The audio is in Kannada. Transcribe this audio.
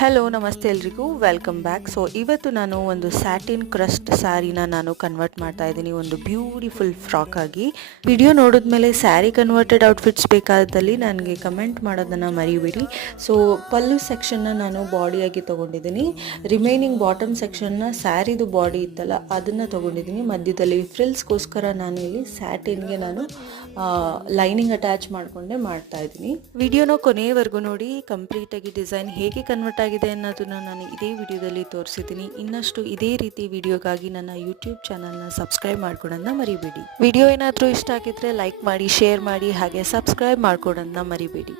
ಹಲೋ ನಮಸ್ತೆ ಎಲ್ರಿಗೂ ವೆಲ್ಕಮ್ ಬ್ಯಾಕ್. ಸೊ ಇವತ್ತು ನಾನು ಒಂದು ಸ್ಯಾಟಿನ್ ಕ್ರಸ್ಟ್ ಸ್ಯಾರಿನ ನಾನು ಕನ್ವರ್ಟ್ ಮಾಡ್ತಾ ಇದ್ದೀನಿ ಒಂದು ಬ್ಯೂಟಿಫುಲ್ ಫ್ರಾಕ್ ಆಗಿ. ವಿಡಿಯೋ ನೋಡಿದ್ಮೇಲೆ ಸ್ಯಾರಿ ಕನ್ವರ್ಟೆಡ್ ಔಟ್ಫಿಟ್ಸ್ ಬೇಕಾದಲ್ಲಿ ನನಗೆ ಕಮೆಂಟ್ ಮಾಡೋದನ್ನು ಮರಿಬೇಡಿ. ಸೊ ಪಲ್ಲು ಸೆಕ್ಷನ್ನ ನಾನು ಬಾಡಿಯಾಗಿ ತೊಗೊಂಡಿದ್ದೀನಿ, ರಿಮೈನಿಂಗ್ ಬಾಟಮ್ ಸೆಕ್ಷನ್ನ ಸ್ಯಾರಿದು ಬಾಡಿ ಇತ್ತಲ್ಲ ಅದನ್ನು ತೊಗೊಂಡಿದ್ದೀನಿ. ಮಧ್ಯದಲ್ಲಿ ಫ್ರಿಲ್ಸ್ಗೋಸ್ಕರ ನಾನು ಇಲ್ಲಿ ಸ್ಯಾಟಿನ್ಗೆ ನಾನು ಲೈನಿಂಗ್ ಅಟ್ಯಾಚ್ ಮಾಡಿಕೊಂಡೆ ಮಾಡ್ತಾ ಇದ್ದೀನಿ. ವಿಡಿಯೋನ ಕೊನೆಯವರೆಗೂ ನೋಡಿ, ಕಂಪ್ಲೀಟಾಗಿ ಡಿಸೈನ್ ಹೇಗೆ ಕನ್ವರ್ಟ್ ಆಗಿದೆ ಅನ್ನೋದನ್ನ ನಾನು ಇದೇ ವಿಡಿಯೋದಲ್ಲಿ ತೋರಿಸಿದ್ದೀನಿ. ಇನ್ನಷ್ಟು ಇದೇ ರೀತಿ ವಿಡಿಯೋಗಾಗಿ ನನ್ನ ಯೂಟ್ಯೂಬ್ ಚಾನಲ್ನ ಸಬ್ಸ್ಕ್ರೈಬ್ ಮಾಡ್ಕೊಡೋದನ್ನ ಮರಿಬೇಡಿ. ವಿಡಿಯೋ ಏನಾದರೂ ಇಷ್ಟ ಆಗಿದ್ರೆ ಲೈಕ್ ಮಾಡಿ, ಶೇರ್ ಮಾಡಿ, ಹಾಗೆ ಸಬ್ಸ್ಕ್ರೈಬ್ ಮಾಡ್ಕೊಡೋದನ್ನ ಮರಿಬೇಡಿ.